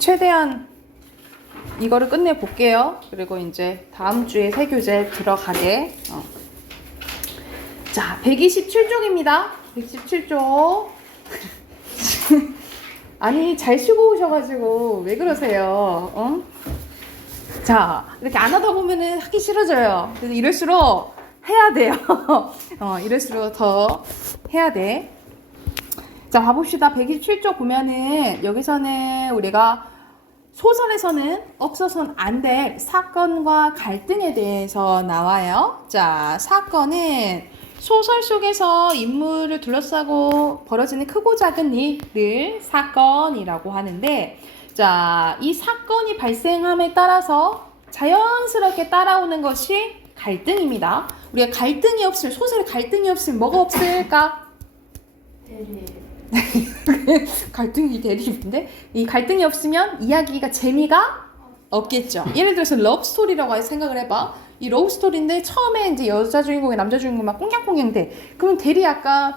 최대한 이거를 끝내 볼게요. 그리고 이제 다음 주에 새 교재 들어가게. 자, 127쪽입니다. 127쪽. 아니, 잘 쉬고 오셔가지고 왜 그러세요? 자, 이렇게 안 하다 보면은 하기 싫어져요. 그래서 이럴수록 해야 돼요. 이럴수록 더 해야 돼. 자, 봐봅시다. 127쪽 보면은 여기서는 우리가 소설에서는 없어서는 안 될 사건과 갈등에 대해서 나와요. 자, 사건은 소설 속에서 인물을 둘러싸고 벌어지는 크고 작은 일을 사건이라고 하는데, 자, 이 사건이 발생함에 따라서 자연스럽게 따라오는 것이 갈등입니다. 우리가 갈등이 없으면, 소설에 갈등이 없으면 뭐가 없을까? 갈등이 대립인데, 이 갈등이 없으면 이야기가 재미가 없겠죠. 예를 들어서 러브스토리라고 생각을 해봐. 이 러브스토리인데 처음에 이제 여자 주인공이 남자 주인공이 막 꽁냥꽁냥 돼. 그럼 대리 약간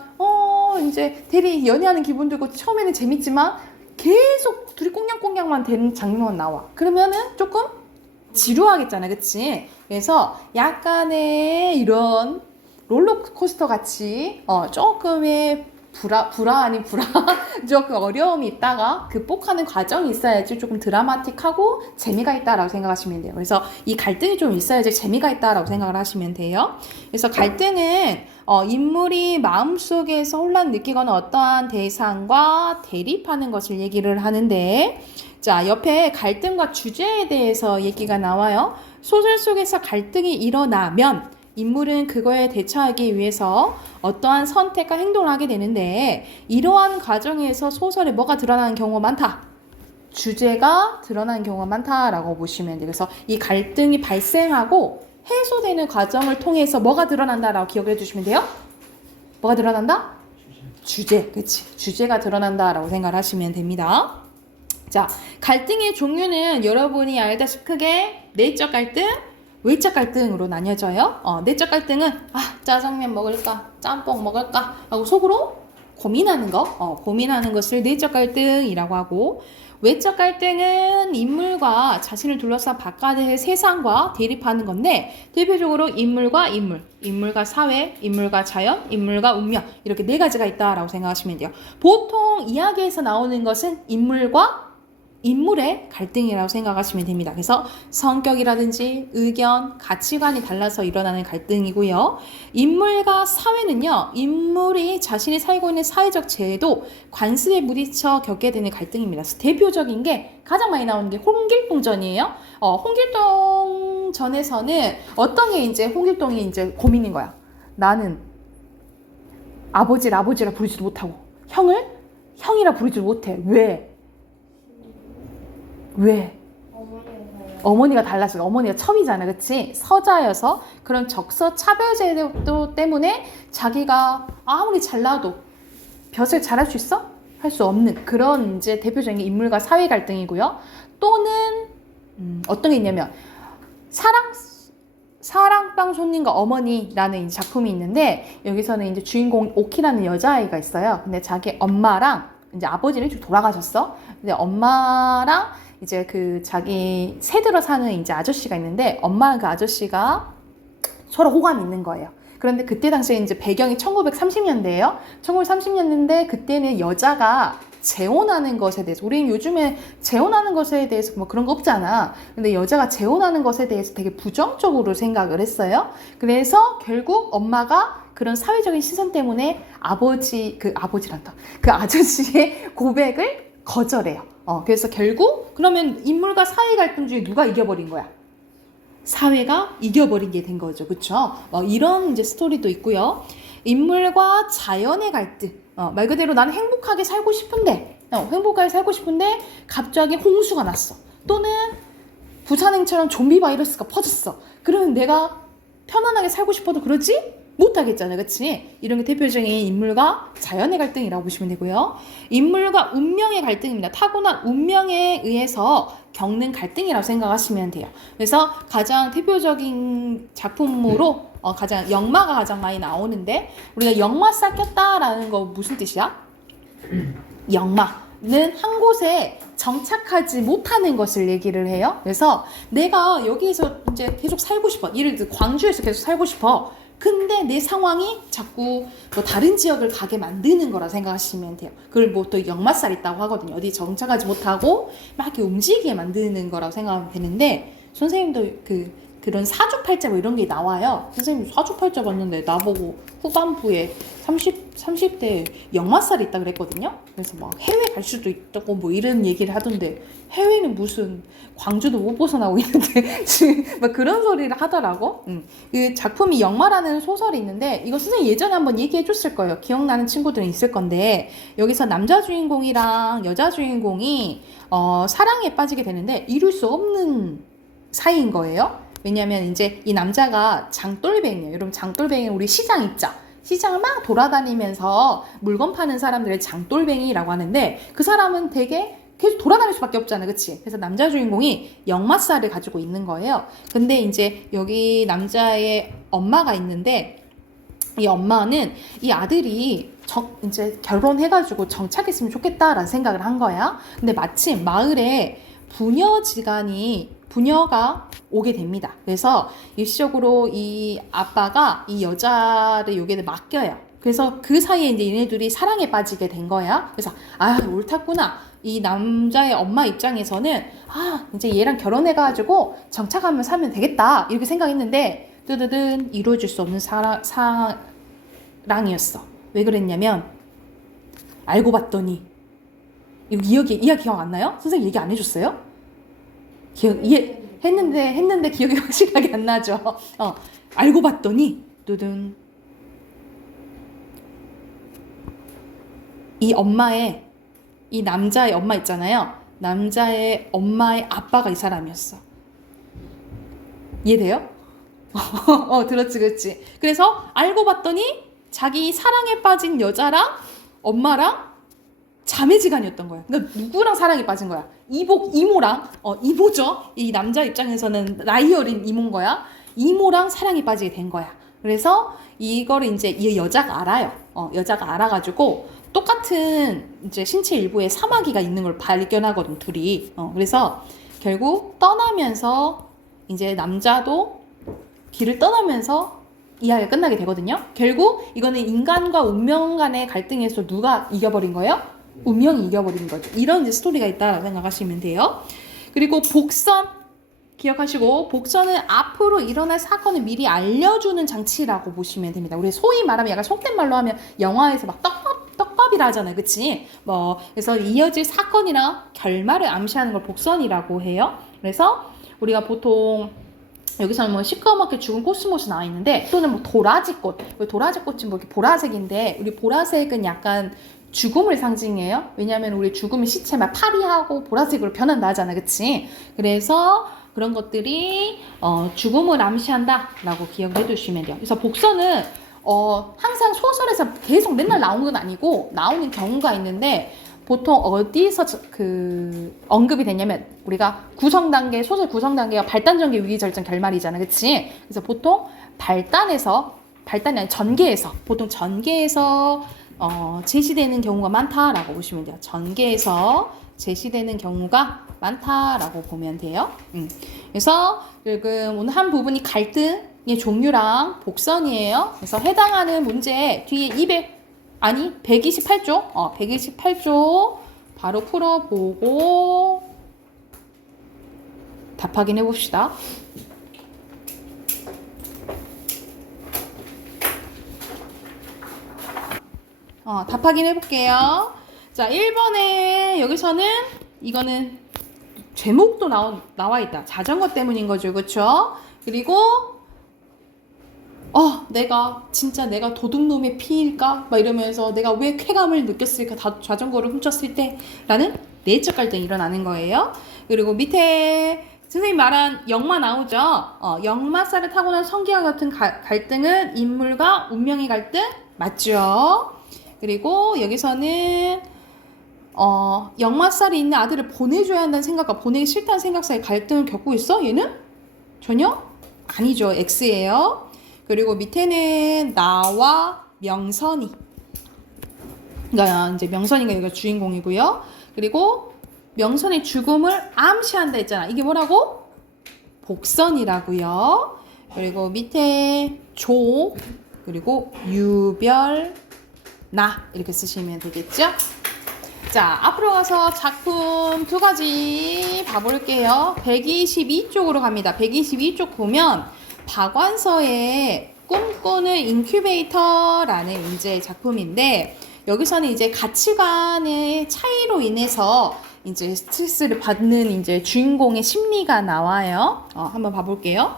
이제 대리 연애하는 기분 들고 처음에는 재밌지만 계속 둘이 꽁냥꽁냥만 되는 장면만 나와. 그러면은 조금 지루하겠잖아, 그치? 그래서 약간의 이런 롤러코스터 같이 조금의 조금 어려움이 있다가 극복하는 과정이 있어야지 조금 드라마틱하고 재미가 있다라고 생각하시면 돼요. 그래서 이 갈등이 좀 있어야지 재미가 있다라고 생각을 하시면 돼요. 그래서 갈등은 인물이 마음속에서 혼란 느끼거나 어떠한 대상과 대립하는 것을 얘기를 하는데, 자, 옆에 갈등과 주제에 대해서 얘기가 나와요. 소설 속에서 갈등이 일어나면 인물은 그거에 대처하기 위해서 어떠한 선택과 행동을 하게 되는데, 이러한 과정에서 소설에 뭐가 드러나는 경우가 많다? 주제가 드러나는 경우가 많다라고 보시면 돼요. 그래서 이 갈등이 발생하고 해소되는 과정을 통해서 뭐가 드러난다라고 기억해 주시면 돼요. 뭐가 드러난다? 주제. 그치. 주제가 드러난다라고 생각을 하시면 됩니다. 자, 갈등의 종류는 여러분이 알다시피 크게 내적 갈등, 외적 갈등으로 나뉘어져요. 내적 갈등은 짜장면 먹을까, 짬뽕 먹을까 하고 속으로 고민하는 거, 고민하는 것을 내적 갈등이라고 하고, 외적 갈등은 인물과 자신을 둘러싼 바깥의 세상과 대립하는 건데, 대표적으로 인물과 인물, 인물과 사회, 인물과 자연, 인물과 운명, 이렇게 네 가지가 있다라고 생각하시면 돼요. 보통 이야기에서 나오는 것은 인물의 갈등이라고 생각하시면 됩니다. 그래서 성격이라든지 의견, 가치관이 달라서 일어나는 갈등이고요. 인물과 사회는요, 인물이 자신이 살고 있는 사회적 제도, 관습에 부딪혀 겪게 되는 갈등입니다. 그래서 대표적인 게 가장 많이 나오는 게 홍길동전이에요. 홍길동전에서는 어떤 게 이제 홍길동이 이제 고민인 거야. 나는 아버지라 부르지도 못하고 형을 형이라 부르지도 못해. 왜? 어머니가 달라서. 어머니가 첩이잖아, 그치? 서자여서 그런 적서 차별제도 때문에 자기가 아무리 잘나도 벼슬 잘할 수 있어? 할 수 없는 그런 이제 대표적인 인물과 사회 갈등이고요. 또는 어떤 게 있냐면 사랑방 손님과 어머니라는 이제 작품이 있는데, 여기서는 이제 주인공 오키라는 여자아이가 있어요. 근데 자기 엄마랑 이제 아버지는 좀 돌아가셨어. 근데 엄마랑 이제 그 자기 새들어 사는 이제 아저씨가 있는데, 엄마랑 그 아저씨가 서로 호감이 있는 거예요. 그런데 그때 당시에 이제 배경이 1930년대예요. 1930년대인데 그때는 여자가 재혼하는 것에 대해서, 우리는 요즘에 재혼하는 것에 대해서 뭐 그런 거 없잖아. 근데 여자가 재혼하는 것에 대해서 되게 부정적으로 생각을 했어요. 그래서 결국 엄마가 그런 사회적인 시선 때문에 그 아저씨의 고백을 거절해요. 그래서 결국 그러면 인물과 사회 갈등 중에 누가 이겨버린 거야? 사회가 이겨버린 게 된 거죠. 그쵸? 이런 이제 스토리도 있고요. 인물과 자연의 갈등. 말 그대로 나는 행복하게 살고 싶은데 갑자기 홍수가 났어. 또는 부산행처럼 좀비 바이러스가 퍼졌어. 그러면 내가 편안하게 살고 싶어도 그러지? 못하겠잖아요. 그치? 이런 게 대표적인 인물과 자연의 갈등이라고 보시면 되고요. 인물과 운명의 갈등입니다. 타고난 운명에 의해서 겪는 갈등이라고 생각하시면 돼요. 그래서 가장 대표적인 작품으로 영마가 가장 많이 나오는데, 우리가 영마 싹 꼈다라는 거 무슨 뜻이야? 영마는 한 곳에 정착하지 못하는 것을 얘기를 해요. 그래서 내가 여기에서 이제 계속 살고 싶어. 예를 들어 광주에서 계속 살고 싶어. 근데 내 상황이 자꾸 뭐 다른 지역을 가게 만드는 거라 생각하시면 돼요. 그걸 뭐 또 역마살 있다고 하거든요. 어디 정착하지 못하고 막 이렇게 움직이게 만드는 거라고 생각하면 되는데, 선생님도 그런 사주팔자 뭐 이런 게 나와요. 선생님 사주팔자 봤는데 나보고 후반부에 30대 역마살이 있다 그랬거든요. 그래서 막 해외 갈 수도 있다고 뭐 이런 얘기를 하던데, 해외는 무슨 광주도 못 벗어나고 있는데 지금 막 그런 소리를 하더라고. 그 작품이 역마라는 소설이 있는데, 이거 선생님 예전에 한번 얘기해 줬을 거예요. 기억나는 친구들은 있을 건데, 여기서 남자 주인공이랑 여자 주인공이 사랑에 빠지게 되는데 이룰 수 없는 사이인 거예요. 왜냐면 이제 이 남자가 장돌뱅이에요. 여러분, 장돌뱅이는 우리 시장 있죠? 시장을 막 돌아다니면서 물건 파는 사람들을 장돌뱅이라고 하는데, 그 사람은 되게 계속 돌아다닐 수밖에 없잖아, 그치? 그래서 남자 주인공이 역마살을 가지고 있는 거예요. 근데 이제 여기 남자의 엄마가 있는데, 이 엄마는 이 아들이 이제 결혼해가지고 정착했으면 좋겠다라는 생각을 한 거야. 근데 마침 마을에 부녀가 오게 됩니다. 그래서 일시적으로 이 아빠가 이 여자를 여기에 맡겨요. 그래서 그 사이에 이제 얘네들이 사랑에 빠지게 된 거야. 그래서 옳았구나. 이 남자의 엄마 입장에서는 이제 얘랑 결혼해가지고 정착하면 살면 되겠다 이렇게 생각했는데, 뜨드든 이루어질 수 없는 사랑이었어. 왜 그랬냐면, 알고 봤더니 이야기 기억 안 나요? 선생님 얘기 안 해줬어요? 했는데 기억이 확실하게 안 나죠. 알고 봤더니 두둔, 이 남자의 엄마 있잖아요. 남자의 엄마의 아빠가 이 사람이었어. 이해돼요? 들었지, 그렇지. 그래서 알고 봤더니 자기 사랑에 빠진 여자랑 엄마랑 자매지간이었던 거야. 그러니까 누구랑 사랑에 빠진 거야? 이모랑, 이모죠. 이 남자 입장에서는 나이 어린 이모인 거야. 이모랑 사랑에 빠지게 된 거야. 그래서 이거를 이제 이 여자가 알아요. 여자가 알아가지고 똑같은 이제 신체 일부에 사마귀가 있는 걸 발견하거든, 둘이. 그래서 결국 떠나면서 이제 남자도 길을 떠나면서 이야기가 끝나게 되거든요. 결국 이거는 인간과 운명 간의 갈등에서 누가 이겨버린 거예요? 운명이 이겨버린 거죠. 이런 이제 스토리가 있다라고 생각하시면 돼요. 그리고 복선 기억하시고, 복선은 앞으로 일어날 사건을 미리 알려주는 장치라고 보시면 됩니다. 우리 소위 말하면 약간 속된 말로 하면 영화에서 막 떡밥이라 하잖아요, 그치? 그래서 이어질 사건이나 결말을 암시하는 걸 복선이라고 해요. 그래서 우리가 보통 여기서는 뭐 시꺼멓게 죽은 코스모스 나와 있는데, 또는 뭐 도라지꽃. 도라지꽃은 뭐 이렇게 보라색인데, 우리 보라색은 약간 죽음을 상징해요. 왜냐하면 우리 죽으면 시체 막 파리하고 보라색으로 변한다 하잖아, 그치? 그래서 그런 것들이 죽음을 암시한다라고 기억을 해두시면 돼요. 그래서 복선은 항상 소설에서 계속 맨날 나오는 건 아니고 나오는 경우가 있는데, 보통 어디서 언급이 되냐면, 우리가 소설 구성 단계가 발단, 전개, 위기, 절정, 결말이잖아, 그치? 그래서 보통 발단이 아니라 전개에서, 보통 전개에서 제시되는 경우가 많다라고 보시면 돼요. 전개에서 제시되는 경우가 많다라고 보면 돼요. 그래서 지금 오늘 한 부분이 갈등의 종류랑 복선이에요. 그래서 해당하는 문제 뒤에 128조, 128조 바로 풀어보고 답 확인해 봅시다. 답 확인해 볼게요. 자, 1번에 여기서는 이거는 제목도 나와 있다. 자전거 때문인 거죠, 그쵸? 그리고 내가 도둑놈의 피일까? 막 이러면서 내가 왜 쾌감을 느꼈을까? 자전거를 훔쳤을 때? 라는 내적 갈등이 일어나는 거예요. 그리고 밑에 선생님 말한 역마 나오죠? 역마살을 타고난 성기와 같은 갈등은 인물과 운명의 갈등? 맞죠? 그리고 여기서는 역마살이 있는 아들을 보내줘야 한다는 생각과 보내기 싫다는 생각 사이 갈등을 겪고 있어? 얘는? 전혀? 아니죠. X예요. 그리고 밑에는 나와 명선이. 그러니까 이제 명선이가 여기가 주인공이고요. 그리고 명선의 죽음을 암시한다 했잖아. 이게 뭐라고? 복선이라고요. 그리고 밑에 조, 그리고 유별, 나 이렇게 쓰시면 되겠죠? 자, 앞으로 가서 작품 두 가지 봐볼게요. 122쪽으로 갑니다. 122쪽 보면 박완서의 꿈꾸는 인큐베이터라는 이제 작품인데, 여기서는 이제 가치관의 차이로 인해서 이제 스트레스를 받는 이제 주인공의 심리가 나와요. 한번 봐볼게요.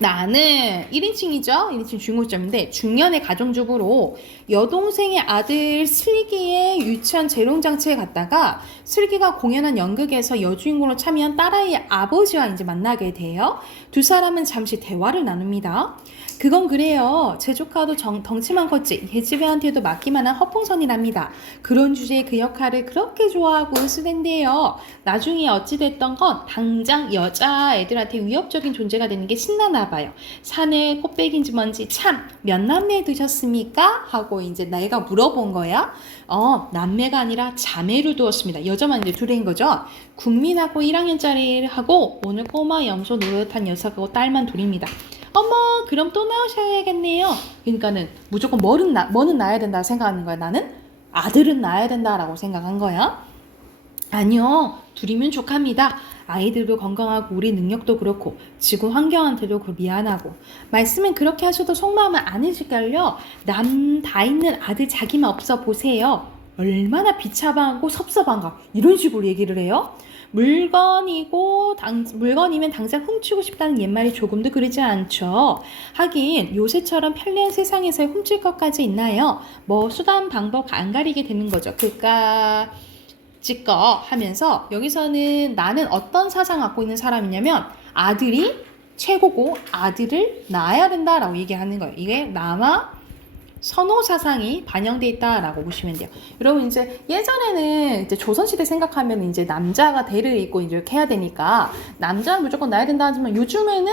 나는 1인칭이죠. 1인칭 주인공점인데 중년의 가정주부로 여동생의 아들 슬기의 유치원 재롱장치에 갔다가 슬기가 공연한 연극에서 여주인공으로 참여한 딸아이의 아버지와 이제 만나게 돼요. 두 사람은 잠시 대화를 나눕니다. 그건 그래요. 제 조카도 덩치만 컸지 계집애한테도 맡기만 한 허풍선이랍니다. 그런 주제에 그 역할을 그렇게 좋아하고 쓰는데요. 나중에 어찌됐던 건 당장 여자애들한테 위협적인 존재가 되는 게 신나나 봐요. 사내 꽃배기인지 뭔지 참 몇 남매 두셨습니까? 하고 이제 내가 물어본 거야. 남매가 아니라 자매를 두었습니다. 여자만 이제 둘인 거죠. 국민학교 1학년짜리를 하고 오늘 꼬마 염소 노릇한 녀석하고 딸만 둘입니다. 어머, 그럼 또 나오셔야겠네요. 그러니까는 무조건 뭐는 낳아야 된다고 생각하는 거야. 나는 아들은 낳아야 된다라고 생각한 거야. 아니요, 둘이면 족합니다. 아이들도 건강하고 우리 능력도 그렇고 지구 환경한테도 미안하고. 말씀은 그렇게 하셔도 속마음은 아니실걸요. 남 다 있는 아들 자기만 없어 보세요. 얼마나 비참하고 섭섭한가. 이런 식으로 얘기를 해요. 물건이면 당장 훔치고 싶다는 옛말이 조금도 그러지 않죠. 하긴 요새처럼 편리한 세상에서 훔칠 것까지 있나요? 뭐 수단 방법 안 가리게 되는 거죠. 그까 지꺼 하면서 여기서는 나는 어떤 사상 갖고 있는 사람이냐면 아들이 최고고 아들을 낳아야 된다라고 얘기하는 거예요. 이게 남아 선호 사상이 반영돼 있다라고 보시면 돼요. 여러분 이제 예전에는 이제 조선시대 생각하면 이제 남자가 대를 잇고 이제 이렇게 해야 되니까 남자는 무조건 낳아야 된다 하지만 요즘에는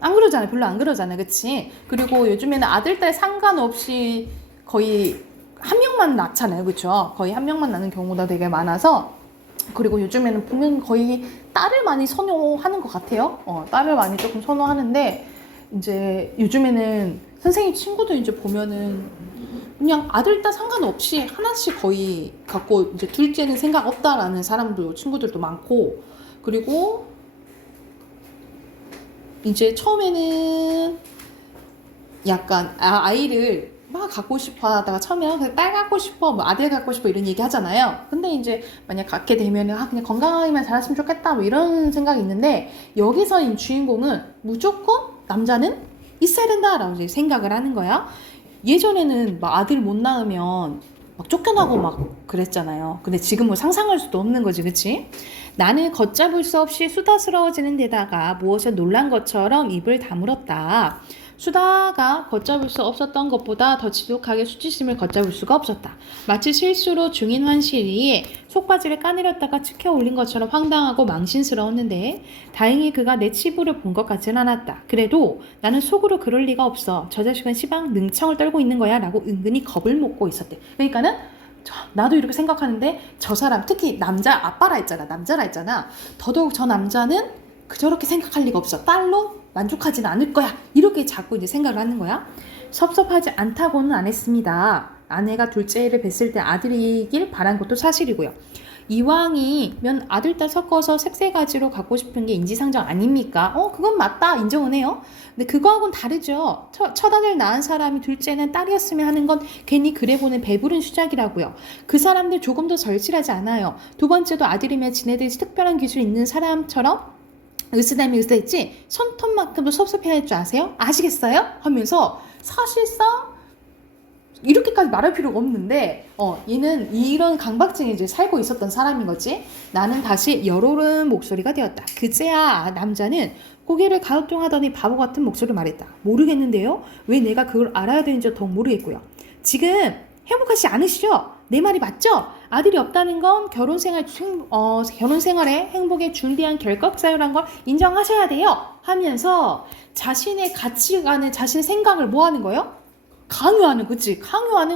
안 그러잖아요. 별로 안 그러잖아요. 그치? 그리고 요즘에는 아들, 딸 상관없이 거의 한 명만 낳잖아요. 그쵸? 거의 한 명만 낳는 경우가 되게 많아서, 그리고 요즘에는 보면 거의 딸을 많이 선호하는 것 같아요. 딸을 많이 조금 선호하는데, 이제 요즘에는 선생님 친구들 이제 보면은 그냥 아들, 딸 상관없이 하나씩 거의 갖고 이제 둘째는 생각 없다라는 사람들, 친구들도 많고, 그리고 이제 처음에는 약간 아이를 막 갖고 싶어 하다가 처음에는 그냥 딸 갖고 싶어, 뭐 아들 갖고 싶어 이런 얘기 하잖아요. 근데 이제 만약 갖게 되면은 그냥 건강하게만 자랐으면 좋겠다 뭐 이런 생각이 있는데, 여기서 이 주인공은 무조건 남자는 있어야 된다라고 이제 생각을 하는 거야. 예전에는 막 아들 못 낳으면 막 쫓겨나고 막 그랬잖아요. 근데 지금은 상상할 수도 없는 거지, 그치? 나는 걷잡을 수 없이 수다스러워지는 데다가 무엇에 놀란 것처럼 입을 다물었다. 수다가 걷잡을 수 없었던 것보다 더 지독하게 수치심을 걷잡을 수가 없었다. 마치 실수로 중인 환실이 속바지를 까내렸다가 치켜 올린 것처럼 황당하고 망신스러웠는데 다행히 그가 내 치부를 본 것 같진 않았다. 그래도 나는 속으로 그럴 리가 없어. 저 자식은 시방 능청을 떨고 있는 거야 라고 은근히 겁을 먹고 있었대. 그러니까는 나도 이렇게 생각하는데 저 사람, 특히 남자라 했잖아. 더더욱 저 남자는 저렇게 생각할 리가 없어. 딸로 만족하지는 않을 거야. 이렇게 자꾸 이제 생각을 하는 거야. 섭섭하지 않다고는 안 했습니다. 아내가 둘째를 뵀을 때 아들이길 바란 것도 사실이고요. 이왕이면 아들, 딸 섞어서 색세가지로 갖고 싶은 게 인지상정 아닙니까? 그건 맞다. 인정은 해요. 근데 그거하고는 다르죠. 첫 아들 낳은 사람이 둘째는 딸이었으면 하는 건 괜히 그래 보는 배부른 수작이라고요. 그 사람들 조금 더 절실하지 않아요. 두 번째도 아들이면 지네들이 특별한 기술이 있는 사람처럼 으스다미 으스다했지 손톱만큼도 섭섭해야 할 줄 아세요? 아시겠어요? 하면서 사실상 이렇게까지 말할 필요가 없는데 얘는 이런 강박증에 이제 살고 있었던 사람인 거지. 나는 다시 열오른 목소리가 되었다. 그제야 남자는 고개를 갸우뚱하더니 바보 같은 목소리로 말했다. 모르겠는데요. 왜 내가 그걸 알아야 되는지 더욱 모르겠고요. 지금 행복하지 않으시죠? 내 말이 맞죠? 아들이 없다는 건 결혼 생활에 행복에 중대한 결격사유란 걸 인정하셔야 돼요. 하면서 자신의 가치관을, 자신의 생각을 뭐 하는 거예요? 강요하는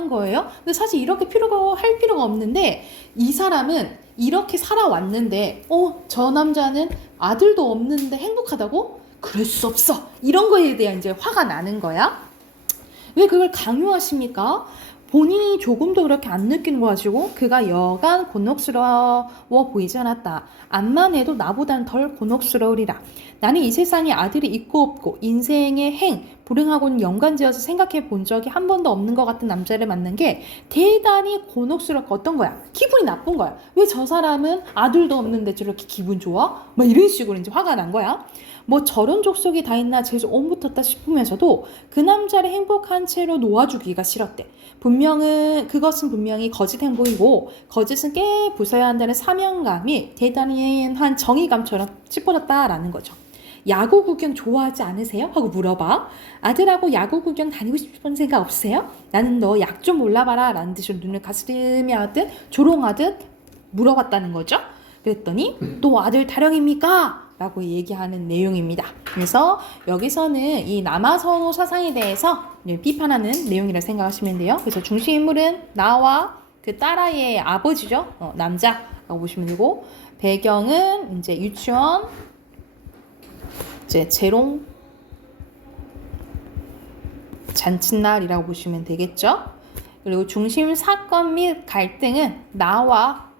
거예요. 근데 사실 이렇게 할 필요가 없는데 이 사람은 이렇게 살아왔는데 저 남자는 아들도 없는데 행복하다고? 그럴 수 없어. 이런 거에 대한 이제 화가 나는 거야. 왜 그걸 강요하십니까? 본인이 조금도 그렇게 안 느끼는 거 가지고 그가 여간 곤혹스러워 보이지 않았다. 암만 해도 나보단 덜 곤혹스러우리라. 나는 이 세상에 아들이 있고 없고 인생의 불행하고는 연관지어서 생각해 본 적이 한 번도 없는 것 같은 남자를 만난 게 대단히 곤혹스럽고 어떤 거야? 기분이 나쁜 거야. 왜 저 사람은 아들도 없는데 저렇게 기분 좋아? 막 이런 식으로 이제 화가 난 거야. 뭐 저런 족속이 다 있나 재수 옴붙었다 싶으면서도 그 남자를 행복한 채로 놓아주기가 싫었대. 그것은 분명히 거짓 행보이고 거짓은 깨 부숴야 한다는 사명감이 대단한 정의감처럼 찌뿌렸다라는 거죠. 야구 구경 좋아하지 않으세요? 하고 물어봐. 아들하고 야구 구경 다니고 싶은 생각 없으세요? 나는 너 약 좀 몰라봐라 라는 뜻으로 눈을 가스리며 하듯 조롱하듯 물어봤다는 거죠. 그랬더니 또 아들 타령입니까? 라고 얘기하는 내용입니다. 그래서 여기서는 이 남아선호 사상에 대해서 비판하는 내용이라 생각하시면 돼요. 그래서 중심 인물은 나와 그 딸아이의 아버지죠. 남자라고 보시면 되고, 배경은 이제 유치원 이제 재롱 잔칫날이라고 보시면 되겠죠. 그리고 중심 사건 및 갈등은 나와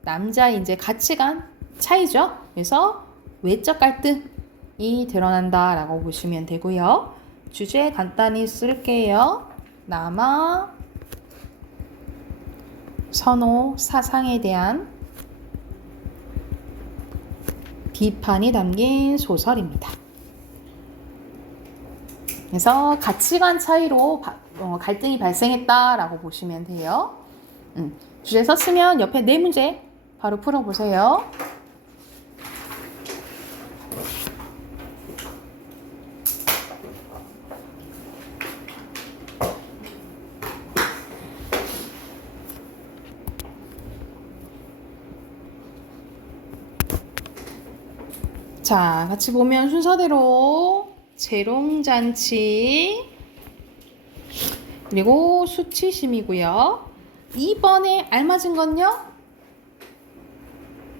남자의 이제 가치관 차이죠. 그래서 외적 갈등이 드러난다라고 보시면 되고요. 주제 간단히 쓸게요. 남아 선호 사상에 대한 비판이 담긴 소설입니다. 그래서 가치관 차이로 갈등이 발생했다라고 보시면 돼요. 주제 썼으면 옆에 네 문제 바로 풀어보세요. 자, 같이 보면 순서대로 재롱잔치 그리고 수치심이고요. 2번에 알맞은 건요?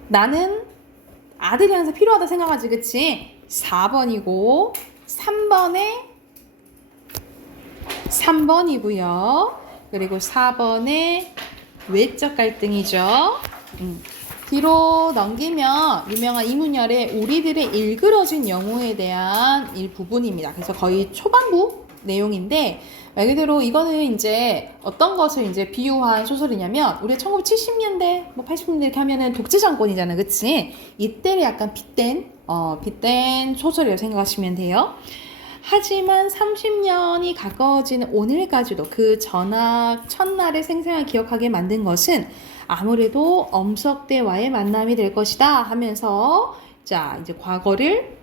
나는 아들이 항상 필요하다 생각하지, 그치? 4번이고 3번이고요. 그리고 4번에 외적 갈등이죠. 뒤로 넘기면 유명한 이문열의 우리들의 일그러진 영웅에 대한 부분입니다. 그래서 거의 초반부 내용인데 말 그대로 이거는 이제 어떤 것을 이제 비유한 소설이냐면 우리 1970년대 뭐 80년대 이렇게 하면은 독재 정권이잖아, 그치? 이때를 약간 빗댄 소설이라고 생각하시면 돼요. 하지만 30년이 가까워지는 오늘까지도 그 전학 첫날의 생생하게 기억하게 만든 것은 아무래도 엄석대와의 만남이 될 것이다 하면서 자 이제 과거를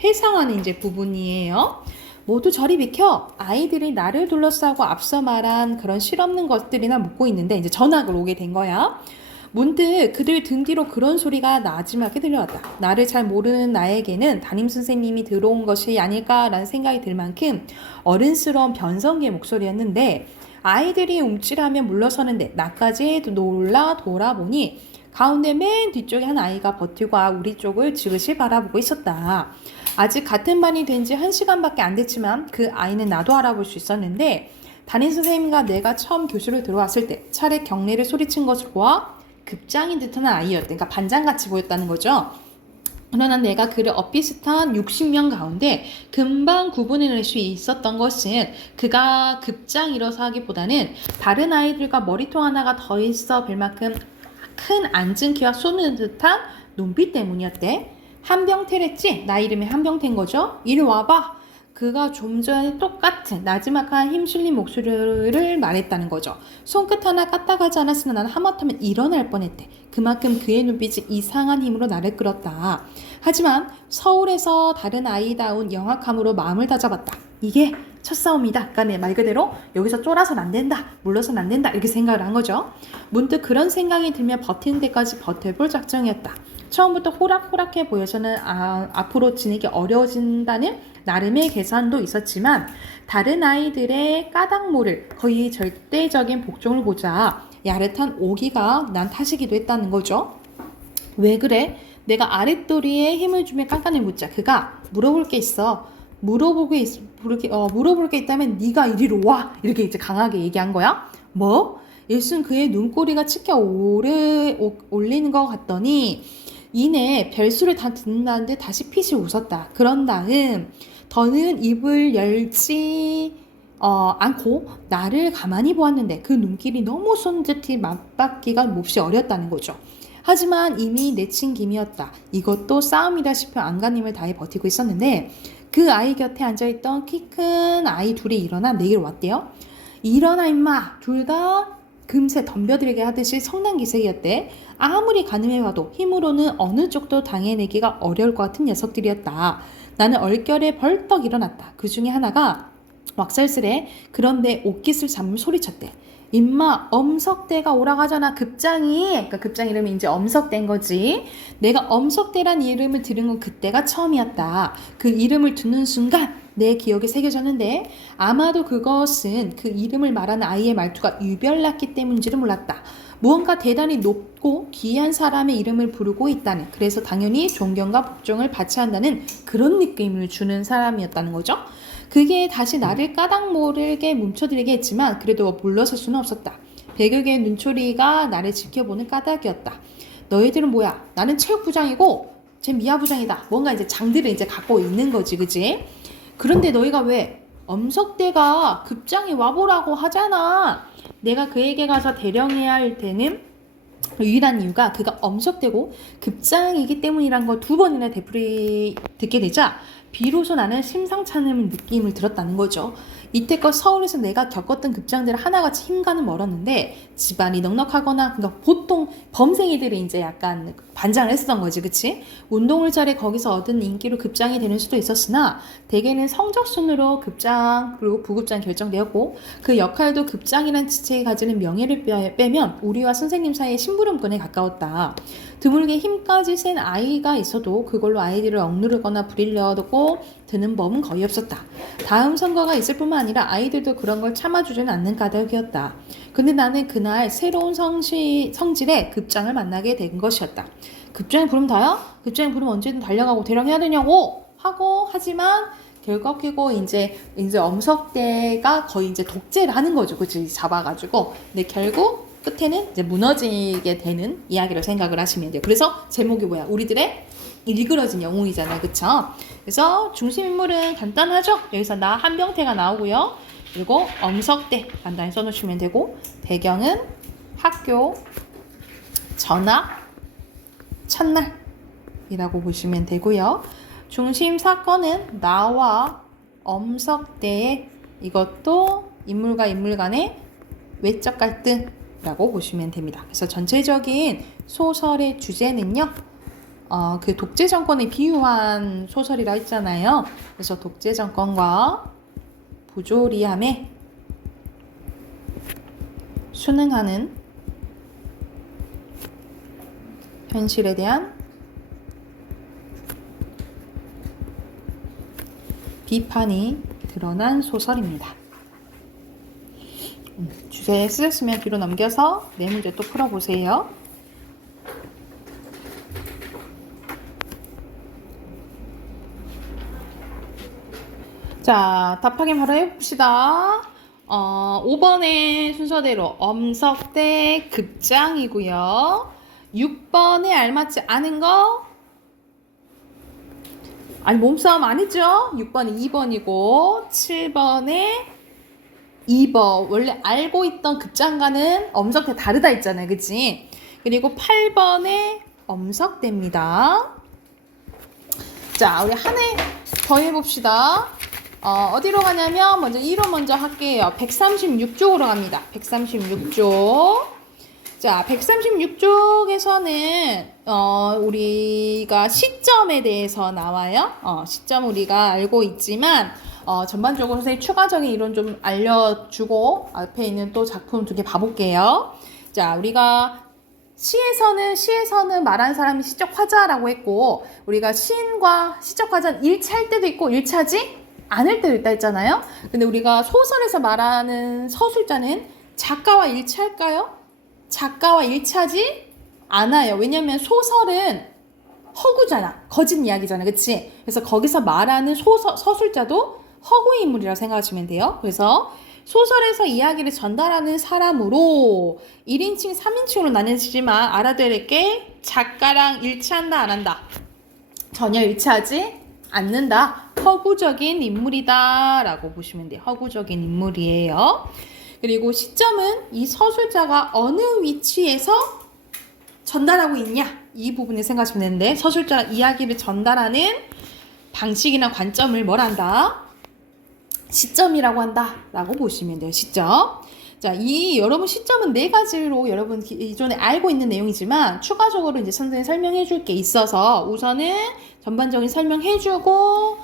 회상하는 이제 부분이에요. 모두 저리 비켜. 아이들이 나를 둘러싸고 앞서 말한 그런 실없는 것들이나 묻고 있는데 이제 전학을 오게 된 거야. 문득 그들 등 뒤로 그런 소리가 나지막하게 들려왔다. 나를 잘 모르는 나에게는 담임선생님이 들어온 것이 아닐까라는 생각이 들 만큼 어른스러운 변성기의 목소리였는데 아이들이 움찔하며 물러서는데 나까지 놀라 돌아보니 가운데 맨 뒤쪽에 한 아이가 버티고 우리 쪽을 지그시 바라보고 있었다. 아직 같은 반이 된 지 1시간밖에 안 됐지만 그 아이는 나도 알아볼 수 있었는데 담임선생님과 내가 처음 교실을 들어왔을 때 차례 경례를 소리친 것을 보아 급장인 듯한 아이였다. 그러니까 반장같이 보였다는 거죠. 그러나 내가 그를 엇비슷한 60명 가운데 금방 구분해낼 수 있었던 것은 그가 급장이라서 하기보다는 다른 아이들과 머리통 하나가 더 있어 별 만큼 큰 앉은 키와 쏘는 듯한 눈빛 때문이었대. 한병태랬지? 나 이름이 한병태인 거죠? 이리 와봐. 그가 좀 전에 똑같은 나지막한 힘실린 목소리를 말했다는 거죠. 손끝 하나 까딱하지 않았으나 나는 하마터면 일어날 뻔했대. 그만큼 그의 눈빛이 이상한 힘으로 나를 끌었다. 하지만 서울에서 다른 아이다운 영악함으로 마음을 다잡았다. 이게 첫 싸움이다. 그러니까 말 그대로 여기서 쫄아서는 안 된다. 물러서는 안 된다. 이렇게 생각을 한 거죠. 문득 그런 생각이 들며 버티는 데까지 버텨볼 작정이었다. 처음부터 호락호락해 보여서는 앞으로 지내기 어려워진다는 나름의 계산도 있었지만 다른 아이들의 까닭모를 거의 절대적인 복종을 보자 야릇한 오기가 난 타시기도 했다는 거죠. 왜 그래? 내가 아랫도리에 힘을 주며 깐깐히 묻자. 그가 물어볼 게 있어. 물어볼 게 있다면 네가 이리로 와. 이렇게 이제 강하게 얘기한 거야. 뭐? 예수는 그의 눈꼬리가 치켜 올리는 것 같더니 이내 별수를 다 듣는다는데 다시 피식 웃었다. 그런 다음 더는 입을 열지 않고 나를 가만히 보았는데 그 눈길이 너무 손짓이 맞받기가 몹시 어렵다는 거죠. 하지만 이미 내친 김이었다. 이것도 싸움이다 싶어 안간힘을 다해 버티고 있었는데 그 아이 곁에 앉아있던 키 큰 아이 둘이 일어나 내게로 왔대요. 일어나 임마. 둘 다 금세 덤벼들게 하듯이 성난기색이었대. 아무리 가늠해봐도 힘으로는 어느 쪽도 당해내기가 어려울 것 같은 녀석들이었다. 나는 얼결에 벌떡 일어났다. 그 중에 하나가 왁살스레 그런데 옷깃을 잡으며 소리쳤대. 임마 엄석대가 오라가잖아. 급장이. 그러니까 급장 이름이 이제 엄석대인 거지. 내가 엄석대란 이름을 들은 건 그때가 처음이었다. 그 이름을 듣는 순간 내 기억에 새겨졌는데 아마도 그것은 그 이름을 말하는 아이의 말투가 유별났기 때문인지를 몰랐다. 무언가 대단히 높고 귀한 사람의 이름을 부르고 있다는, 그래서 당연히 존경과 복종을 받쳐야 한다는 그런 느낌을 주는 사람이었다는 거죠. 그게 다시 나를 까닭 모르게 뭉쳐들게 했지만 그래도 물러설 수는 없었다. 100여 개의 눈초리가 나를 지켜보는 까닭이었다. 너희들은 뭐야? 나는 체육부장이고 쟤 미화부장이다. 뭔가 이제 장들을 이제 갖고 있는 거지, 그치? 그런데 너희가 왜 엄석대가 급장에 와보라고 하잖아. 내가 그에게 가서 대령해야 할 때는 유일한 이유가 그가 엄석대고 급장이기 때문이란 거 2번이나 되풀이 듣게 되자 비로소 나는 심상찮은 느낌을 들었다는 거죠. 이때껏 서울에서 내가 겪었던 급장들 하나같이 힘과는 멀었는데 집안이 넉넉하거나 그러니까 보통 범생이들이 이제 약간 반장을 했었던 거지, 그치? 운동을 잘해 거기서 얻은 인기로 급장이 되는 수도 있었으나 대개는 성적순으로 급장 그리고 부급장 결정되었고 그 역할도 급장이란 지체에 가지는 명예를 빼면 우리와 선생님 사이의 심부름꾼에 가까웠다. 드물게 힘까지 센 아이가 있어도 그걸로 아이들을 억누르거나 부리려고 드는 법은 거의 없었다. 다음 선거가 있을 뿐만 아니라 아이들도 그런 걸 참아주지는 않는 까닭이었다. 근데 나는 그날 새로운 성질의 급장을 만나게 된 것이었다. 급장이 부르면 다야? 급장이 부르면 언제든 달려가고 대령해야 되냐고 하고 하지만 결국이고 이제 엄석대가 거의 이제 독재를 하는 거죠. 그치? 잡아가지고. 근데 결국 끝에는 이제 무너지게 되는 이야기를 생각을 하시면 돼요. 그래서 제목이 뭐야? 우리들의 일그러진 영웅이잖아요. 그쵸? 그래서 중심 인물은 간단하죠? 여기서 나 한병태가 나오고요. 그리고 엄석대 간단히 써놓으시면 되고 배경은 학교 전학 첫날이라고 보시면 되고요. 중심 사건은 나와 엄석대의 이것도 인물과 인물 간의 외적 갈등이라고 보시면 됩니다. 그래서 전체적인 소설의 주제는요. 그 독재 정권에 비유한 소설이라 했잖아요. 그래서 독재 정권과 부조리함에 순응하는 현실에 대한 비판이 드러난 소설입니다. 주제 쓰셨으면 뒤로 넘겨서 네 문제 또 풀어보세요. 자, 답하기 바로 해봅시다. 5번의 순서대로 엄석대 급장이고요. 6번에 알맞지 않은 거 아니 몸싸움 안 했죠? 6번이 2번이고 7번에 2번 원래 알고 있던 급장과는 엄석대 다르다 했잖아요. 그치? 그리고 8번에 엄석대입니다. 자, 우리 한 해 더 해봅시다. 어디로 가냐면 먼저 1호 먼저 할게요. 136쪽으로 갑니다. 136쪽. 자, 136쪽에서는 우리가 시점에 대해서 나와요. 시점 우리가 알고 있지만 전반적으로 선생님 추가적인 이론 좀 알려주고 앞에 있는 또 작품 2개 봐볼게요. 자, 우리가 시에서는 말하는 사람이 시적 화자라고 했고 우리가 시인과 시적 화자는 1차일 때도 있고 1차지 않을 때도 있다 했잖아요. 근데 우리가 소설에서 말하는 서술자는 작가와 1차일까요? 작가와 1차지 않아요. 왜냐면 소설은 허구잖아. 거짓 이야기잖아. 그치? 그래서 거기서 말하는 서술자도 허구의 인물이라고 생각하시면 돼요. 그래서 소설에서 이야기를 전달하는 사람으로 1인칭, 3인칭으로 나뉘지만 알아둬야 될 게 작가랑 일치한다, 안 한다? 전혀 일치하지 않는다. 허구적인 인물이다 라고 보시면 돼요. 허구적인 인물이에요. 그리고 시점은 이 서술자가 어느 위치에서 전달하고 있냐 이 부분을 생각하시면 되는데 서술자 이야기를 전달하는 방식이나 관점을 뭘 한다? 시점이라고 한다 라고 보시면 돼요. 시점. 자, 여러분 시점은 네 가지로 여러분 기존에 알고 있는 내용이지만 추가적으로 이제 선생님이 설명해 줄 게 있어서 우선은 전반적인 설명해주고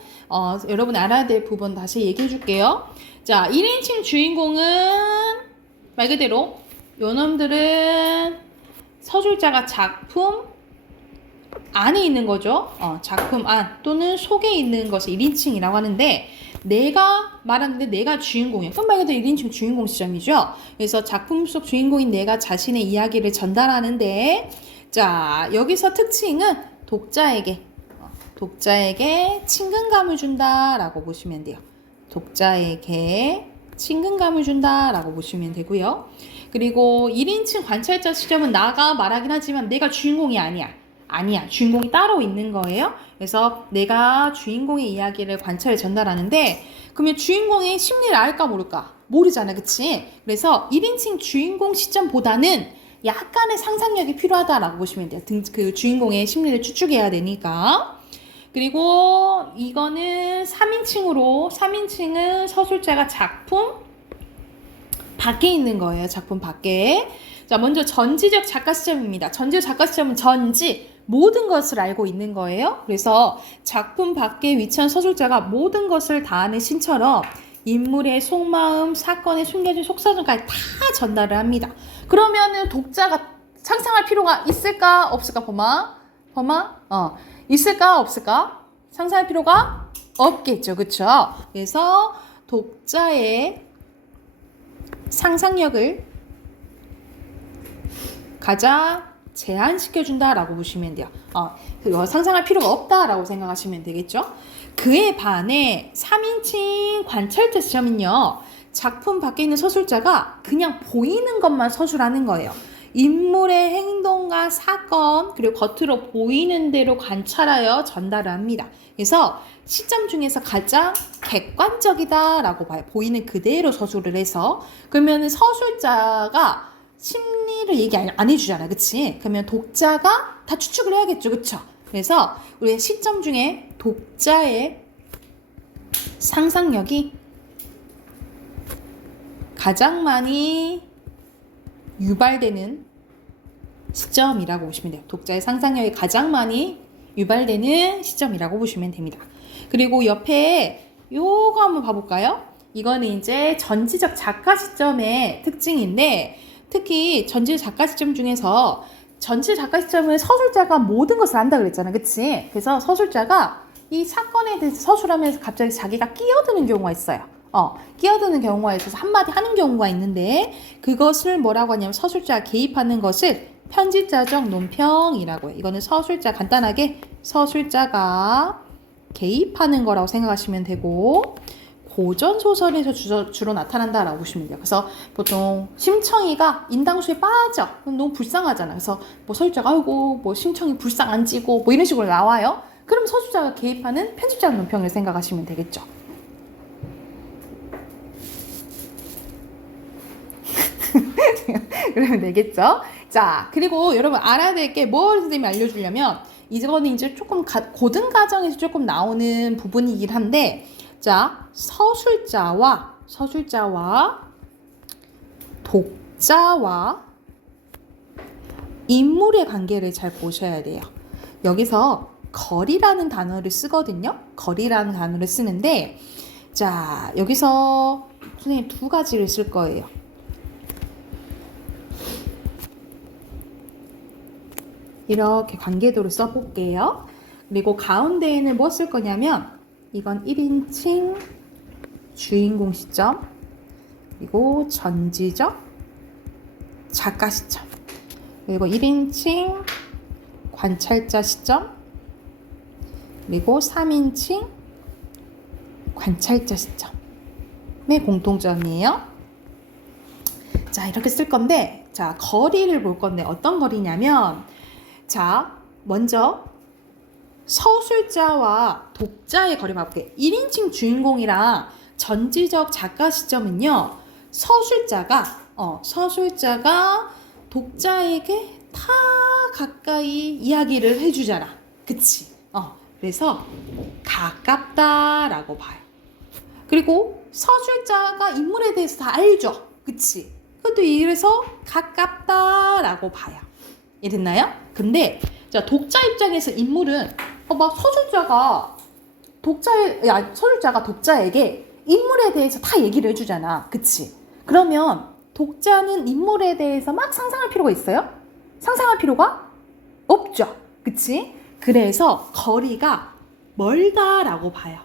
여러분 알아야 될 부분 다시 얘기해 줄게요. 자, 1인칭 주인공은 말 그대로 요놈들은 서술자가 작품 안에 있는 거죠. 작품 안 또는 속에 있는 것을 1인칭이라고 하는데 내가 말하는데 내가 주인공이에요. 그럼 말 그대로 1인칭 주인공 시점이죠. 그래서 작품 속 주인공인 내가 자신의 이야기를 전달하는데 자 여기서 특징은 독자에게 친근감을 준다라고 보시면 돼요. 독자에게 친근감을 준다라고 보시면 되고요. 그리고 1인칭 관찰자 시점은 나가 말하긴 하지만 내가 주인공이 아니야. 주인공이 따로 있는 거예요. 그래서 내가 주인공의 이야기를 관찰해 전달하는데 그러면 주인공의 심리를 알까 모를까? 모르잖아. 그치? 그래서 1인칭 주인공 시점보다는 약간의 상상력이 필요하다라고 보시면 돼요. 그 주인공의 심리를 추측해야 되니까. 그리고 이거는 3인칭은 서술자가 작품 밖에 있는 거예요. 작품 밖에. 자, 먼저 전지적 작가 시점입니다. 전지적 작가 시점은 모든 것을 알고 있는 거예요. 그래서 작품 밖에 위치한 서술자가 모든 것을 다 아는 신처럼 인물의 속마음, 사건에 숨겨진 속사정까지 다 전달을 합니다. 그러면은 독자가 상상할 필요가 있을까? 없을까? 범아? 있을까? 없을까? 상상할 필요가 없겠죠. 그쵸? 그래서 독자의 상상력을 가장 제한시켜준다라고 보시면 돼요. 상상할 필요가 없다라고 생각하시면 되겠죠. 그에 반해 3인칭 관찰자 시점은요. 작품 밖에 있는 서술자가 그냥 보이는 것만 서술하는 거예요. 인물의 행동과 사건 그리고 겉으로 보이는 대로 관찰하여 전달을 합니다. 그래서 시점 중에서 가장 객관적이다라고 봐요. 보이는 그대로 서술을 해서. 그러면 서술자가 심리를 얘기 안 해주잖아. 그치? 그러면 독자가 다 추측을 해야겠죠. 그쵸? 그래서 우리 시점 중에 독자의 상상력이 가장 많이 유발되는 시점이라고 보시면 돼요. 독자의 상상력이 가장 많이 유발되는 시점이라고 보시면 됩니다. 그리고 옆에 요거 한번 봐볼까요? 이거는 이제 전지적 작가 시점의 특징인데 특히 전지적 작가 시점 중에서 전지적 작가 시점은 서술자가 모든 것을 안다 그랬잖아. 그치? 그래서 서술자가 이 사건에 대해서 서술하면서 갑자기 자기가 끼어드는 경우가 있어요. 끼어드는 경우가 있어서 한마디 하는 경우가 있는데 그것을 뭐라고 하냐면 서술자가 개입하는 것을 편집자적 논평이라고 해요. 이거는 간단하게 서술자가 개입하는 거라고 생각하시면 되고 고전소설에서 주로 나타난다라고 보시면 돼요. 그래서 보통 심청이가 인당수에 빠져. 그럼 너무 불쌍하잖아. 그래서 서술자가 아이고 심청이 불쌍 안 지고 이런 식으로 나와요. 그럼 서술자가 개입하는 편집자적 논평을 생각하시면 되겠죠. 그러면 되겠죠. 자, 그리고 여러분 알아야 될 게 뭘 선생님이 알려주려면 이거는 이제 조금 고등 과정에서 조금 나오는 부분이긴 한데 자, 서술자와 독자와 인물의 관계를 잘 보셔야 돼요. 여기서 거리라는 단어를 쓰거든요. 거리라는 단어를 쓰는데 자, 여기서 선생님 두 가지를 쓸 거예요. 이렇게 관계도를 써볼게요. 그리고 가운데에는 뭐 쓸 거냐면 이건 1인칭 주인공 시점 그리고 전지적 작가 시점 그리고 1인칭 관찰자 시점, 그리고 3인칭 관찰자 시점의 공통점이에요. 자, 이렇게 쓸 건데, 자, 거리를 볼 건데 어떤 거리냐면, 자, 먼저 서술자와 독자의 거리 봐볼게요. 1인칭 주인공이랑 전지적 작가 시점은요, 서술자가 독자에게 다 가까이 이야기를 해주잖아. 그치? 그래서 가깝다라고 봐요. 그리고 서술자가 인물에 대해서 다 알죠. 그치? 그것도 이래서 가깝다라고 봐요. 이해됐나요? 근데 자, 독자 입장에서 인물은 막 서술자가 독자에게 인물에 대해서 다 얘기를 해주잖아. 그치? 그러면 독자는 인물에 대해서 막 상상할 필요가 있어요? 상상할 필요가 없죠. 그치? 그래서 거리가 멀다라고 봐요.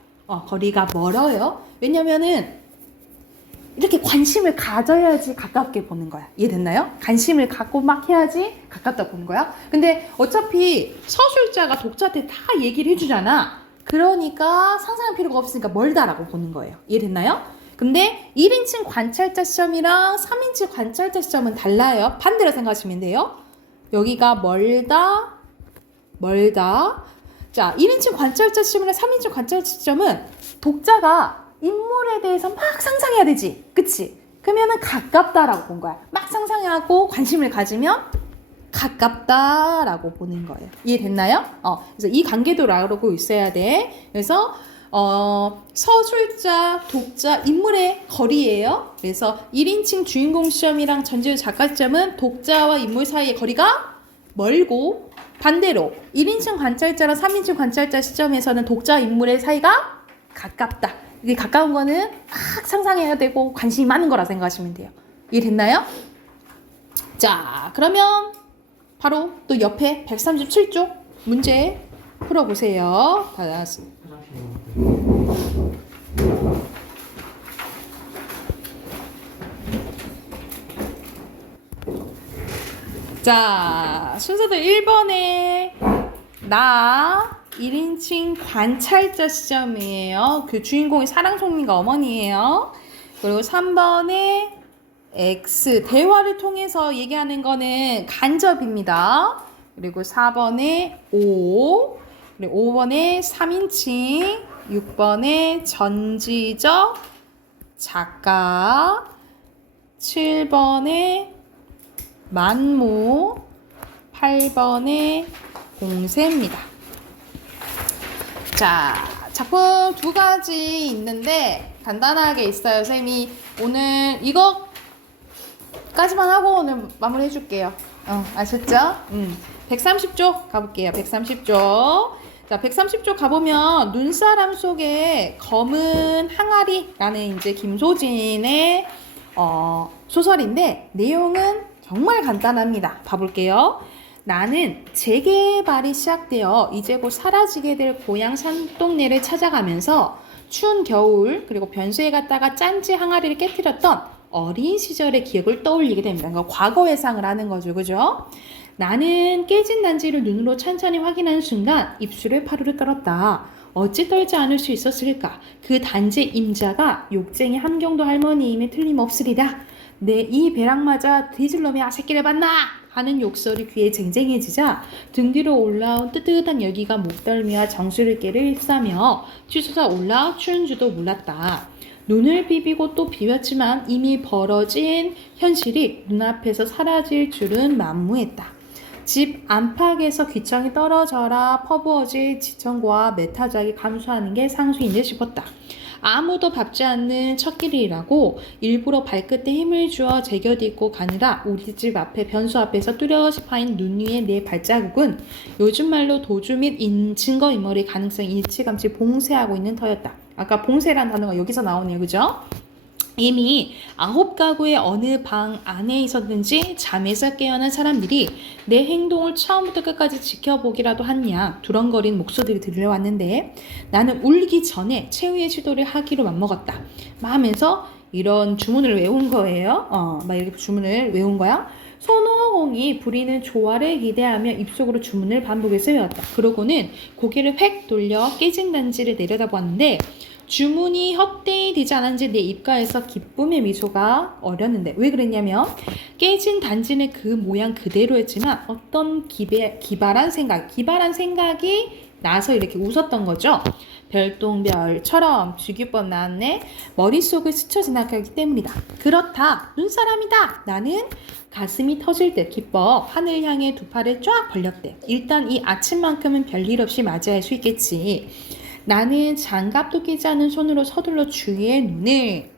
거리가 멀어요. 왜냐면은 이렇게 관심을 가져야지 가깝게 보는 거야. 이해됐나요? 관심을 갖고 막 해야지 가깝다 보는 거야. 근데 어차피 서술자가 독자한테 다 얘기를 해주잖아. 그러니까 상상할 필요가 없으니까 멀다라고 보는 거예요. 이해됐나요? 근데 1인칭 관찰자 시점이랑 3인칭 관찰자 시점은 달라요. 반대로 생각하시면 돼요. 여기가 멀다. 자, 1인칭 관찰자 시점이랑 3인칭 관찰자 시점은 독자가 인물에 대해서 막 상상해야 되지. 그치? 그러면은 가깝다라고 본 거야. 막 상상하고 관심을 가지면 가깝다라고 보는 거예요. 이해됐나요? 그래서 이 관계도 알고 있어야 돼. 그래서 서술자, 독자, 인물의 거리예요. 그래서 1인칭 주인공 시점이랑 전지적 작가 시점은 독자와 인물 사이의 거리가 멀고, 반대로 1인칭 관찰자랑 3인칭 관찰자 시점에서는 독자, 인물의 사이가 가깝다. 이게 가까운 거는 막 상상해야 되고 관심이 많은 거라 생각하시면 돼요. 이해됐나요? 자, 그러면 바로 또 옆에 137쪽 문제 풀어보세요. 자, 순서들 1번에 나 1인칭 관찰자 시점이에요. 그 주인공이 사랑송이가 어머니예요. 그리고 3번에 X, 대화를 통해서 얘기하는 거는 간접입니다. 그리고 4번에 O, 그리고 5번에 3인칭, 6번에 전지적 작가, 7번에 만무, 8번에 공세입니다. 자, 작품 두 가지 있는데 간단하게 있어요. 쌤이 오늘 이거까지만 하고 오늘 마무리 해줄게요. 아셨죠? 130쪽 가볼게요. 130쪽. 자, 130쪽 가보면 눈사람 속에 검은 항아리라는 이제 김소진의 소설인데 내용은 정말 간단합니다. 봐볼게요. 나는 재개발이 시작되어 이제 곧 사라지게 될 고향 산동네를 찾아가면서 추운 겨울 그리고 변소에 갔다가 짠지 항아리를 깨뜨렸던 어린 시절의 기억을 떠올리게 됩니다. 그러니까 과거 회상을 하는 거죠. 그죠? 나는 깨진 단지를 눈으로 천천히 확인하는 순간 입술에 파루를 떨었다. 어찌 떨지 않을 수 있었을까? 그 단지 임자가 욕쟁이 함경도 할머니임에 틀림없으리다. 내 이 배랑 맞아 뒤질놈의 아새끼를 봤나? 하는 욕설이 귀에 쟁쟁해지자 등 뒤로 올라온 뜨뜻한 열기가 목덜미와 정수리께를 휩싸며 치솟아 올라 추운 줄도 몰랐다. 눈을 비비고 또 비볐지만 이미 벌어진 현실이 눈앞에서 사라질 줄은 만무했다. 집 안팎에서 귀청이 떨어져라 퍼부어질 지천과 메타작이 감소하는 게 상수인 듯 싶었다. 아무도 밟지 않는 첫길이라고 일부러 발끝에 힘을 주어 제껴딛고 가느라 우리 집 앞에 변수 앞에서 뚜렷이 파인 눈 위에 내 발자국은 요즘 말로 도주 및 증거인멸의 가능성이 일찌감치 봉쇄하고 있는 터였다. 아까 봉쇄란 단어가 여기서 나오네요. 그죠? 이미 9가구의 어느 방 안에 있었는지 잠에서 깨어난 사람들이 내 행동을 처음부터 끝까지 지켜보기라도 한양 두렁거린 목소리를 들려왔는데 나는 울기 전에 최후의 시도를 하기로 맘먹었다. 하면서 이런 주문을 외운 거예요. 막 이렇게 주문을 외운 거야. 손오공이 부리는 조화를 기대하며 입속으로 주문을 반복해서 외웠다. 그러고는 고개를 획 돌려 깨진 단지를 내려다보았는데 주문이 헛되이 되지 않았는지 내 입가에서 기쁨의 미소가 어렸는데 왜 그랬냐면 깨진 단지는 그 모양 그대로였지만 어떤 기발한 생각이 나서 이렇게 웃었던 거죠. 별똥별처럼 주기법 나왔네. 머릿속을 스쳐 지나가기 때문이다. 그렇다. 눈사람이다. 나는 가슴이 터질 듯 기뻐 하늘 향해 두 팔을 쫙 벌렸대. 일단 이 아침만큼은 별일 없이 맞이할 수 있겠지. 나는 장갑도 끼지 않은 손으로 서둘러 주위의 눈을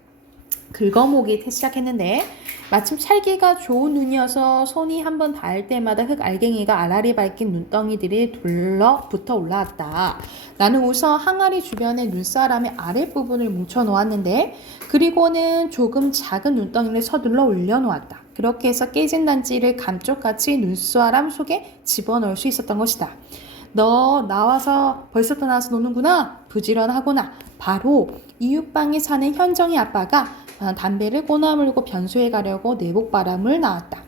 긁어모기 시작했는데 마침 찰기가 좋은 눈이어서 손이 한번 닿을 때마다 흙 알갱이가 알알이 밝힌 눈덩이들이 둘러붙어 올라왔다. 나는 우선 항아리 주변에 눈사람의 아랫부분을 뭉쳐 놓았는데 그리고는 조금 작은 눈덩이를 서둘러 올려놓았다. 그렇게 해서 깨진 단지를 감쪽같이 눈사람 속에 집어넣을 수 있었던 것이다. 너 나와서 벌써 떠나서 노는구나. 부지런하구나. 바로 이웃방에 사는 현정이 아빠가 담배를 꼬나물고 변소해 가려고 내복바람을 나왔다.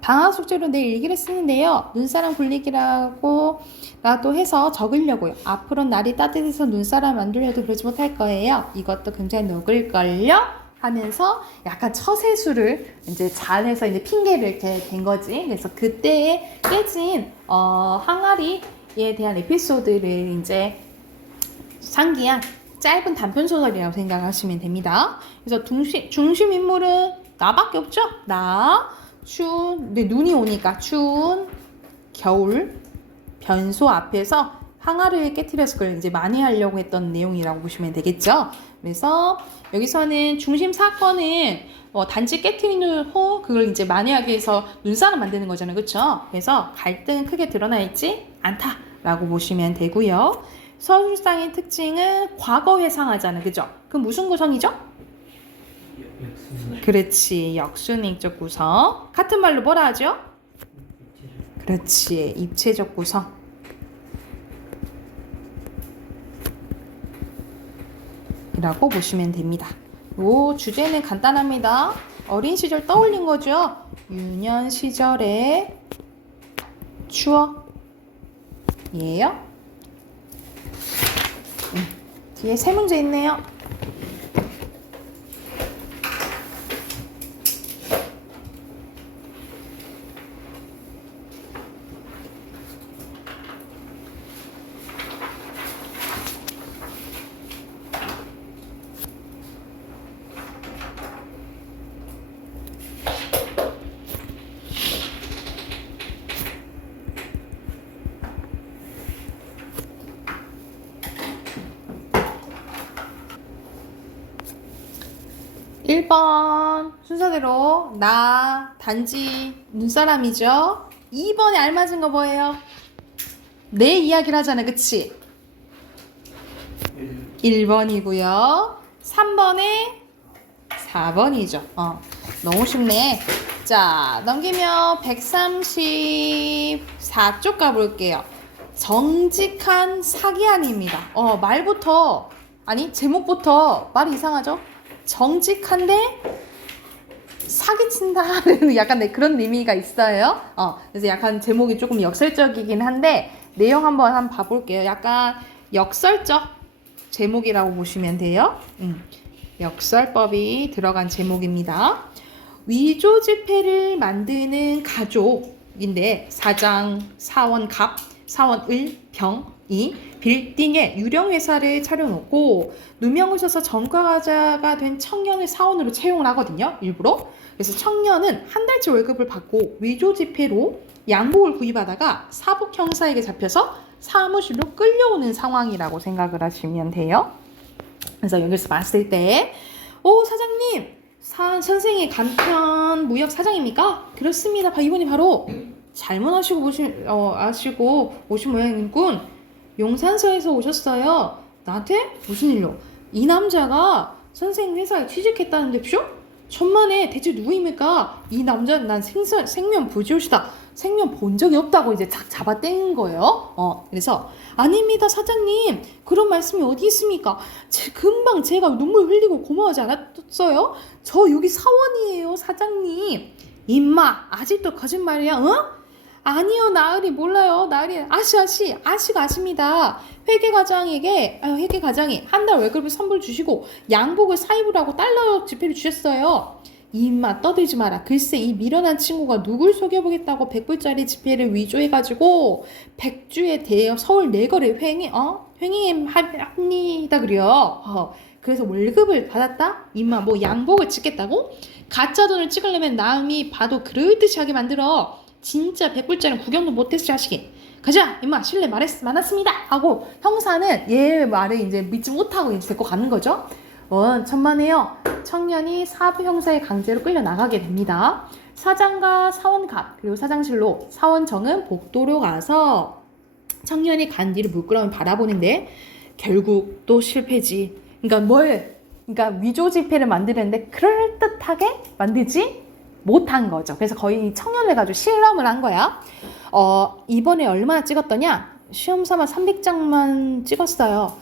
방학 숙제로 내 일기를 쓰는데요. 눈사람 굴리기라고 라도 해서 적으려고요. 앞으로는 날이 따뜻해서 눈사람 만들려도 그러지 못할 거예요. 이것도 굉장히 녹을걸요? 하면서 약간 처세술을 이제 잘해서 이제 핑계를 이렇게 댄 거지. 그래서 그때에 깨진 항아리에 대한 에피소드를 이제 상기한 짧은 단편 소설이라고 생각하시면 됩니다. 그래서 중심 인물은 나밖에 없죠? 눈이 오니까 추운 겨울 변소 앞에서 항아리를 깨트려서 그걸 이제 만회하려고 했던 내용이라고 보시면 되겠죠. 그래서 여기서는 중심 사건은 단지 깨트린 후 그걸 이제 만회하기 위해서 눈사람 만드는 거잖아요. 그렇죠? 그래서 갈등은 크게 드러나 있지 않다라고 보시면 되고요. 서술상의 특징은 과거 회상하잖아. 그죠? 그럼 무슨 구성이죠? 그렇지. 역순익적 구성. 같은 말로 뭐라 하죠? 그렇지. 입체적 구성. 이라고 보시면 됩니다. 요 주제는 간단합니다. 어린 시절 떠올린 거죠? 유년 시절의 추억이에요. 뒤에 세 문제 있네요. 1번 순서대로 나 단지 눈사람이죠. 2번에 알맞은 거 뭐예요? 내 이야기를 하잖아. 그치? 1번이고요. 3번에 4번이죠. 너무 쉽네. 자, 넘기면 134쪽 가볼게요. 정직한 사기아니입니다. 말부터 제목부터 말이 이상하죠? 정직한데 사기친다는 약간 그런 의미가 있어요. 그래서 약간 제목이 조금 역설적이긴 한데 내용 한번 봐볼게요. 약간 역설적 제목이라고 보시면 돼요. 역설법이 들어간 제목입니다. 위조 지폐를 만드는 가족인데 사장, 사원갑, 사원을, 병이 빌딩에 유령 회사를 차려놓고 누명을 써서 전과자가 된 청년을 사원으로 채용을 하거든요. 일부러. 그래서 청년은 한 달치 월급을 받고 위조 지폐로 양복을 구입하다가 사복 형사에게 잡혀서 사무실로 끌려오는 상황이라고 생각을 하시면 돼요. 그래서 여기서 봤을 때 사장님, 선생의 간편 무역 사장입니까? 그렇습니다. 이분이 바로 잘못 아시고 오신 모양이군. 용산서에서 오셨어요. 나한테? 무슨 일로? 이 남자가 선생님 회사에 취직했다는데쇼? 천만에 대체 누구입니까? 이 남자는 난 생면 부지옷이다. 생면 본 적이 없다고 이제 탁 잡아뗀 거예요. 그래서 아닙니다 사장님. 그런 말씀이 어디 있습니까? 금방 제가 눈물 흘리고 고마워하지 않았어요? 저 여기 사원이에요 사장님. 임마 아직도 거짓말이야? 어? 아니요 나으리 몰라요. 나으리 아시가 아십니다. 회계 과장이 한 달 월급을 선불 주시고 양복을 사입으라고 하고 달러 지폐를 주셨어요. 임마 떠들지 마라. 글쎄 이 미련한 친구가 누굴 속여보겠다고 100불짜리 지폐를 위조해가지고 백주에 대여 서울 내거래 횡행합니다 그래요. 그래서 월급을 받았다? 임마 뭐 양복을 찍겠다고? 가짜 돈을 찍으려면 남이 봐도 그럴듯이 하게 만들어. 진짜 100불짜리 구경도 못했을 자식이. 가자 임마 실례 많았습니다 하고 형사는 얘 말을 이제 믿지 못하고 이제 데리고 가는 거죠. 천만에요. 청년이 사부 형사의 강제로 끌려 나가게 됩니다. 사장과 사원갑 그리고 사장실로 사원정은 복도로 가서 청년이 간 뒤를 물끄러미 바라보는데 결국 또 실패지. 그러니까 위조 지폐를 만드는데 그럴듯하게 만들지 못한 거죠. 그래서 거의 청년을 가지고 실험을 한 거야. 이번에 얼마나 찍었더냐? 시험 삼아 300장만 찍었어요.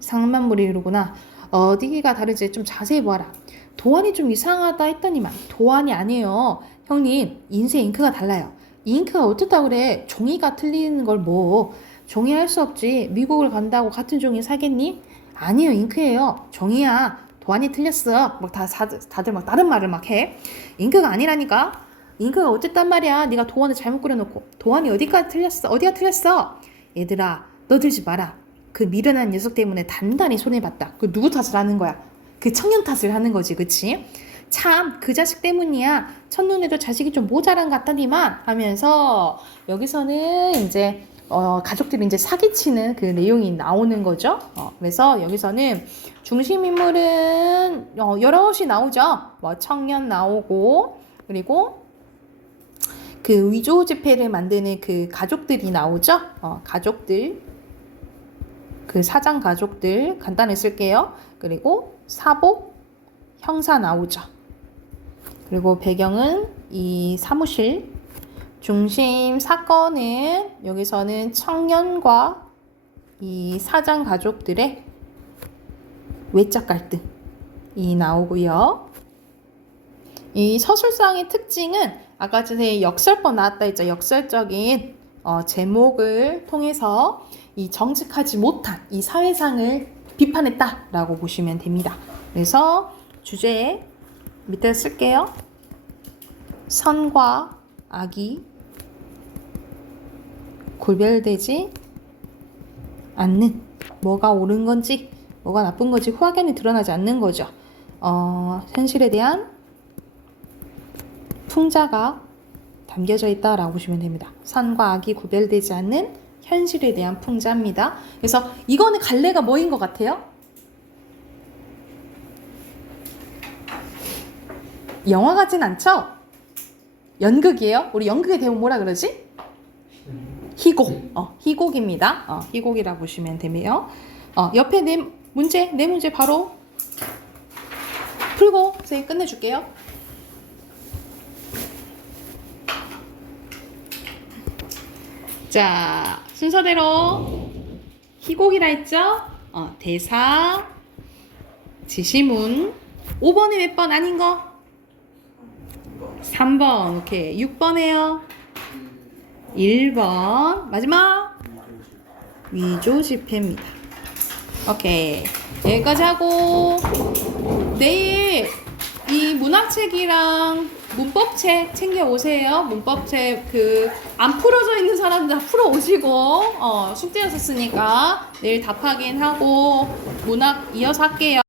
상만 무리로구나. 어디가 다르지? 좀 자세히 보아라. 도안이 좀 이상하다 했더니만 도안이 아니에요. 형님 인쇄 잉크가 달라요. 잉크가 어떻다 그래? 종이가 틀리는 걸 뭐 종이 할 수 없지. 미국을 간다고 같은 종이 사겠니? 아니에요 잉크예요. 종이야. 도안이 틀렸어. 다들 막 다른 말을 막 해. 잉크가 아니라니까. 잉크가 어쨌단 말이야. 네가 도안을 잘못 그려놓고. 도안이 어디가 틀렸어? 얘들아 너 들지 마라. 그 미련한 녀석 때문에 단단히 손해봤다. 그 누구 탓을 하는 거야? 그 청년 탓을 하는 거지, 그치? 참 그 자식 때문이야. 첫눈에도 자식이 좀 모자란 것 같다니만 하면서 여기서는 이제 가족들이 이제 사기치는 그 내용이 나오는 거죠. 그래서 여기서는 중심 인물은 여럿이 나오죠. 뭐 청년 나오고 그리고 그 위조 지폐를 만드는 그 가족들이 나오죠. 가족들 그 사장 가족들 간단히 쓸게요. 그리고 사복 형사 나오죠. 그리고 배경은 이 사무실. 중심 사건은 여기서는 청년과 이 사장 가족들의 외적 갈등이 나오고요. 이 서술상의 특징은 아까 전에 역설법 나왔다 했죠. 역설적인 제목을 통해서 이 정직하지 못한 이 사회상을 비판했다라고 보시면 됩니다. 그래서 주제 밑에 쓸게요. 선과 악이 구별되지 않는, 뭐가 옳은 건지 뭐가 나쁜 건지 확연히 드러나지 않는 거죠. 현실에 대한 풍자가 담겨져 있다라고 보시면 됩니다. 선과 악이 구별되지 않는 현실에 대한 풍자입니다. 그래서 이거는 갈래가 뭐인 것 같아요? 영화 같진 않죠? 연극이에요. 우리 연극의 대본 뭐라 그러지? 희곡. 희곡입니다. 희곡이라고 보시면 되며 옆에 네 문제 바로 풀고 선생님 끝내줄게요. 자, 순서대로 희곡이라 했죠? 대사, 지시문. 5번이 몇 번 아닌 거? 3번. 오케이. 6번에요. 1번. 마지막 위조 지폐입니다. 오케이. 여기까지 하고 내일 이 문학책이랑 문법책 챙겨 오세요. 문법책 안 풀어져 있는 사람들 다 풀어 오시고 숙제였었으니까 내일 답 확인하고 문학 이어서 할게요.